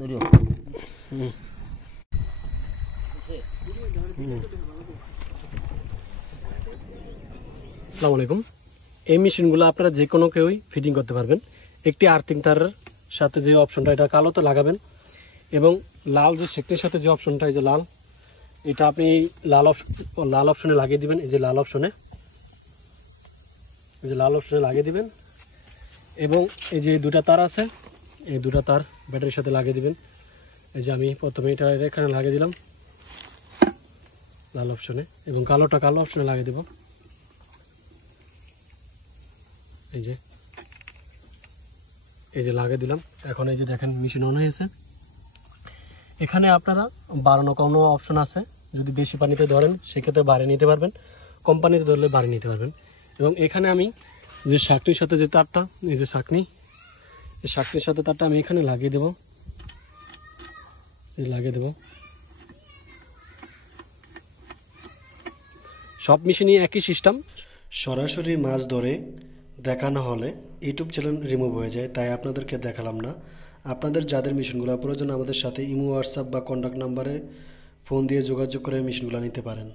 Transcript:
ধরিও। আসসালামু আলাইকুম। এই মেশিনগুলো আপনারা যে কোনো কেউই ফিটিং করতে পারবেন। একটি আর্থিং তারের সাথে যে অপশনটা, এটা কালোতে লাগাবেন, এবং লাল যে সেক্টের সাথে যে অপশনটা, এই যে লাল, এটা আপনি লাল অপশনে লাগিয়ে দিবেন। এই যে লাল অপশনে লাগিয়ে দিবেন, এবং এই যে দুটা তার আছে, এই দুটা তার ব্যাটারির সাথে লাগিয়ে দিবেন। এই যে আমি প্রথমে এটা এখানে লাগিয়ে দিলাম লাল অপশনে, এবং কালোটা কালো অপশনে লাগিয়ে দেব। এই যে লাগিয়ে দিলাম। এখন এই যে দেখেন মেশিন অন হয়েছে। এখানে আপনারা বাড়ানো কমানো অপশন আছে। যদি বেশি পানিতে ধরেন সেক্ষেত্রে বাড়িয়ে নিতে পারবেন, কম পানিতে ধরলে বাড়িয়ে নিতে পারবেন। এবং এখানে আমি যে শাকটির সাথে যে তারটা, এই যে শাকনি, এই শাকটির সাথে তারটা আমি এখানে লাগিয়ে দেব। সব মেশিনই একই সিস্টেম। সরাসরি মাছ ধরে দেখানো হলে ইউটিউব চ্যানেল রিমুভ হয়ে যায়, তাই আপনাদেরকে দেখালাম না। আপনাদের যাদের মেশিনগুলো প্রয়োজন আমাদের সাথে ইমো, হোয়াটসঅ্যাপ বা কন্ট্যাক্ট নাম্বারে ফোন দিয়ে যোগাযোগ করে মেশিনগুলো নিতে পারেন।